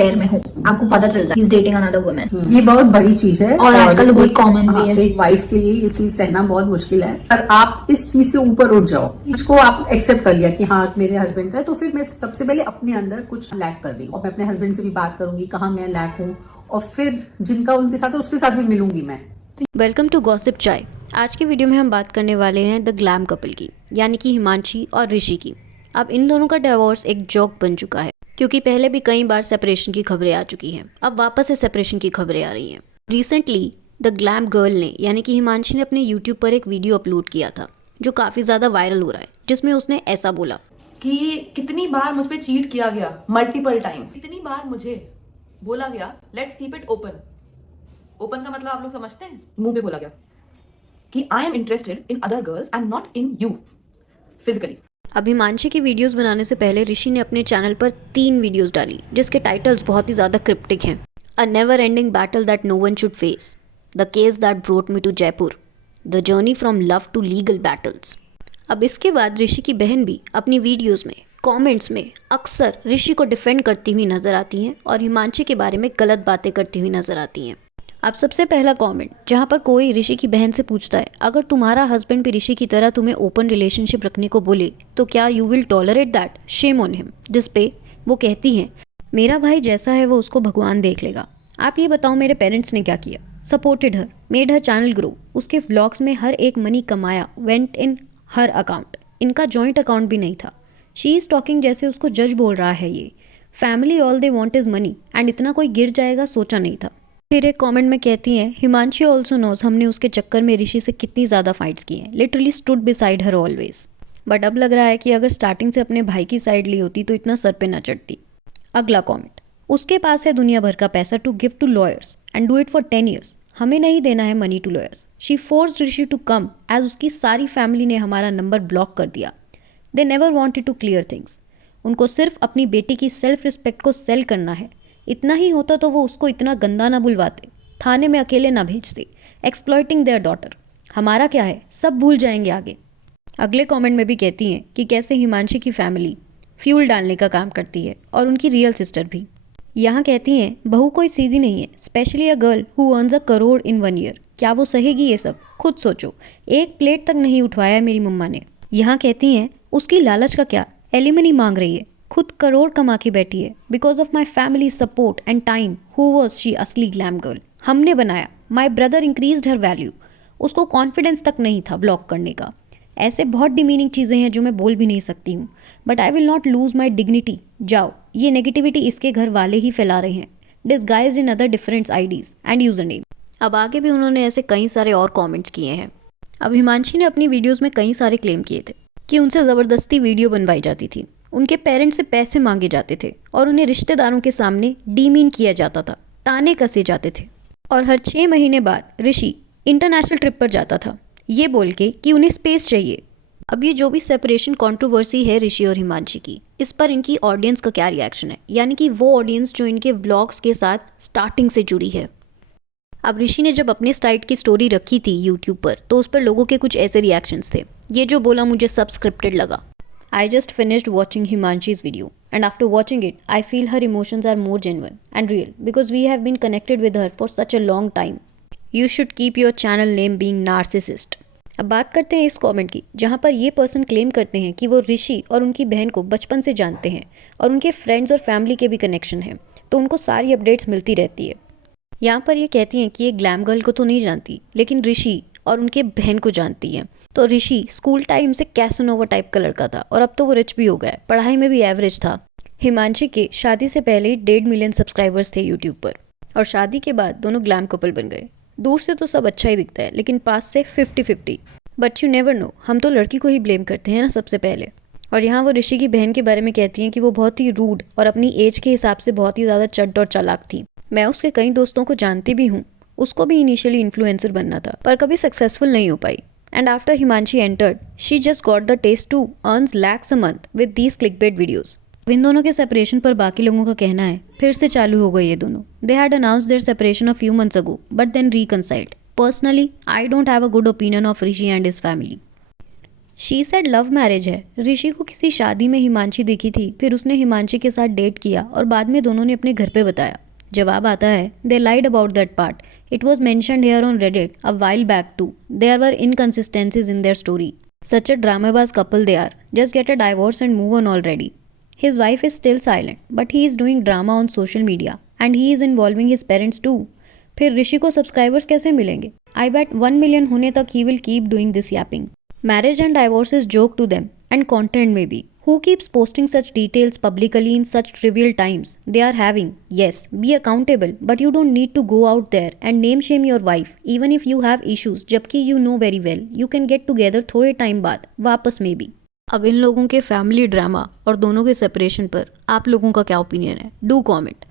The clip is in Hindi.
अफेयर में हूँ, आपको पता चल जाए, he is dating another woman. ये बहुत बड़ी चीज है और आजकल बहुत कॉमन भी है। एक वाइफ के लिए ये चीज सहना बहुत मुश्किल है, पर आप इस चीज से ऊपर उठ जाओ, इसको आप एक्सेप्ट कर लिया कि हाँ मेरे हस्बैंड का है, तो फिर मैं सबसे पहले अपने अंदर कुछ लैक कर रही हूँ और मैं अपने हस्बैंड से भी बात करूंगी कहाँ मैं लैक हूँ, और फिर जिनका उनके साथ है उसके साथ भी मिलूंगी मैं। वेलकम टू गॉसिप चाय। आज की वीडियो में हम बात करने वाले हैं द ग्लैम कपल की, यानी कि हिमांशी और ऋषि की। अब इन दोनों का डिवोर्स एक जोक बन चुका है, क्योंकि पहले भी कई बार सेपरेशन की खबरें आ चुकी हैं। अब वापस से सेपरेशन की खबरें आ रही हैं। रिसेंटली द ग्लैम गर्ल ने, यानी कि हिमांशी ने अपने यूट्यूब पर एक वीडियो अपलोड किया था जो काफ़ी ज़्यादा वायरल हो रहा है, जिसमें उसने ऐसा बोला कि कितनी बार मुझ पे चीट किया गया, मल्टीपल टाइम्स। इतनी बार मुझे बोला गया let's keep it open. Open का मतलब आप लोग समझते हैं, मुंह पे बोला गया कि I am interested in other girls and not in you physically. अब हिमांशी की वीडियोस बनाने से पहले ऋषि ने अपने चैनल पर 3 वीडियोस डाली, जिसके टाइटल्स बहुत ही ज़्यादा क्रिप्टिक हैं। A never ending battle that no one should face, the case that brought me to Jaipur, the journey from love to legal battles. अब इसके बाद ऋषि की बहन भी अपनी वीडियोस में कमेंट्स में अक्सर ऋषि को डिफेंड करती हुई नजर आती हैं और हिमांशी के बारे में गलत बातें करती हुई नजर आती हैं। अब सबसे पहला कमेंट, जहां पर कोई ऋषि की बहन से पूछता है, अगर तुम्हारा हस्बैंड भी ऋषि की तरह तुम्हें ओपन रिलेशनशिप रखने को बोले तो क्या you will tolerate that, shame on him. जिस पे वो कहती हैं, मेरा भाई जैसा है वो उसको भगवान देख लेगा। आप ये बताओ मेरे पेरेंट्स ने क्या किया, सपोर्टेड हर, मेड हर चैनल ग्रो, उसके व्लॉग्स में हर एक मनी कमाया वेंट इन हर अकाउंट, इनका जॉइंट अकाउंट भी नहीं था। शी इज़ टॉकिंग जैसे उसको जज बोल रहा है ये। Family all they want is money and इतना कोई गिर जाएगा सोचा नहीं था। फिर एक कमेंट में कहती हैं, हिमांशी ऑल्सो नोज हमने उसके चक्कर में ऋषि से कितनी ज़्यादा फाइट्स की हैं, literally stood beside her always. But अब लग रहा है कि अगर स्टार्टिंग से अपने भाई की साइड ली होती तो इतना सर पे न चढ़ती। अगला कमेंट, उसके पास है दुनिया भर का पैसा to give to lawyers and do it for 10 years, हमें नहीं देना है money to lawyers. She force Rishi to come as उसकी सारी फैमिली ने हमारा नंबर ब्लॉक कर दिया। They never wanted to clear things, उनको सिर्फ अपनी बेटी की सेल्फ रिस्पेक्ट को सेल करना है। इतना ही होता तो वो उसको इतना गंदा ना बुलवाते, थाने में अकेले ना भेजते, एक्सप्लॉइटिंग देयर डॉटर। हमारा क्या है, सब भूल जाएंगे आगे। अगले कमेंट में भी कहती हैं कि कैसे हिमांशी की फैमिली फ्यूल डालने का काम करती है और उनकी रियल सिस्टर भी। यहाँ कहती हैं, बहू कोई सीधी नहीं है, specially a girl who earns $1 crore in 1 year. क्या वो सहेगी ये सब, खुद सोचो, एक प्लेट तक नहीं उठवाया मेरी मम्मा ने। यहाँ कहती हैं, उसकी लालच का क्या, एलिमनी मांग रही है, खुद करोड़ कमा के बैठी है। Because of my family support and time who was she असली ग्लैम गर्ल, हमने बनाया। My brother increased her value, उसको कॉन्फिडेंस तक नहीं था ब्लॉक करने का। ऐसे बहुत डिमीनिंग चीज़ें हैं जो मैं बोल भी नहीं सकती हूँ, but I will not lose my dignity. जाओ, ये नेगेटिविटी इसके घर वाले ही फैला रहे हैं, disguised in other different IDs and user name. अब आगे भी उन्होंने ऐसे कई सारे और कॉमेंट्स किए हैं। अब हिमांशी ने अपनी वीडियोज़ में कई सारे क्लेम किए थे कि उनसे ज़बरदस्ती वीडियो बनवाई जाती थी, उनके पेरेंट्स से पैसे मांगे जाते थे और उन्हें रिश्तेदारों के सामने डीमीन किया जाता था, ताने कसे जाते थे। और हर 6 महीने बाद ऋषि इंटरनेशनल ट्रिप पर जाता था, ये बोल के कि उन्हें स्पेस चाहिए। अब ये जो भी सेपरेशन कंट्रोवर्सी है ऋषि और हिमांशी की, इस पर इनकी ऑडियंस का क्या रिएक्शन है, यानी कि वो ऑडियंस जो इनके व्लॉग्स के साथ स्टार्टिंग से जुड़ी है। अब ऋषि ने जब अपने साइट की स्टोरी रखी थी यूट्यूब पर, तो उस पर लोगों के कुछ ऐसे रिएक्शंस थे। ये जो बोला, मुझे सब स्क्रिप्टेड लगा। I just finished watching Himanshi's video and after watching it, I feel her emotions are more genuine and real because we have been connected with her for such a long time. You should keep your channel name being narcissist. अब बात करते हैं इस कमेंट की, जहाँ पर ये पर्सन क्लेम करते हैं कि वो ऋषि और उनकी बहन को बचपन से जानते हैं और उनके फ्रेंड्स और फैमिली के भी कनेक्शन हैं, तो उनको सारी अपडेट्स मिलती रहती है। यहाँ पर ये कहती हैं कि ये ग्लैम गर्ल को तो नहीं जानती, लेकिन ऋषि और उनके बहन को जानती हैं। तो ऋषि स्कूल टाइम से कैसनोवा टाइप का लड़का था और अब तो वो रिच भी हो गया, पढ़ाई में भी एवरेज था। हिमांशी के शादी से पहले ही 1.5 मिलियन सब्सक्राइबर्स थे यूट्यूब पर, और शादी के बाद दोनों ग्लैम कपल बन गए। दूर से तो सब अच्छा ही दिखता है, लेकिन पास से 50-50। बट यू नेवर नो, हम तो लड़की को ही ब्लेम करते हैं ना सबसे पहले। और यहाँ वो ऋषि की बहन के बारे में कहती हैं कि वो बहुत ही रूड और अपनी एज के हिसाब से बहुत ही ज़्यादा चड्ड और चालाक थी। मैं उसके कई दोस्तों को जानती भी हूँ, उसको भी इनिशियली इन्फ्लुएंसर बनना था पर कभी सक्सेसफुल नहीं हो पाई। And after Himanshi entered, she just got the taste to earns lakhs a month with these clickbait videos. इन दोनों के सेपरेशन पर बाकी लोगों का कहना है फिर से चालू हो गए ये दोनों। They had announced their separation a few months ago but then reconciled. Personally, I don't have a good opinion of Rishi and his family. She said love marriage है। ऋषि को किसी शादी में हिमांशी दिखी थी, फिर उसने हिमांशी के साथ डेट किया और बाद में दोनों ने अपने घर पे बताया। जवाब आता है, they lied about that part. It was mentioned here on Reddit a while back too. There were inconsistencies in their story. Such a dramabaaz couple they are. Just get a divorce and move on already. His wife is still silent, but he is doing drama on social media and he is involving his parents too. फिर ऋषि को सब्सक्राइबर्स कैसे मिलेंगे? I bet 1 million होने तक he will keep doing this yapping. Marriage and divorce is joke to them and content maybe. Who keeps posting such details publicly in such trivial times? They are having. Yes, be accountable, but you don't need to go out there and name shame your wife, even if you have issues, जबकि you know very well you can get together थोड़े टाइम बाद वापस में भी। अब इन लोगों के फैमिली ड्रामा और दोनों के सेपरेशन पर आप लोगों का क्या ओपिनियन है? Do comment.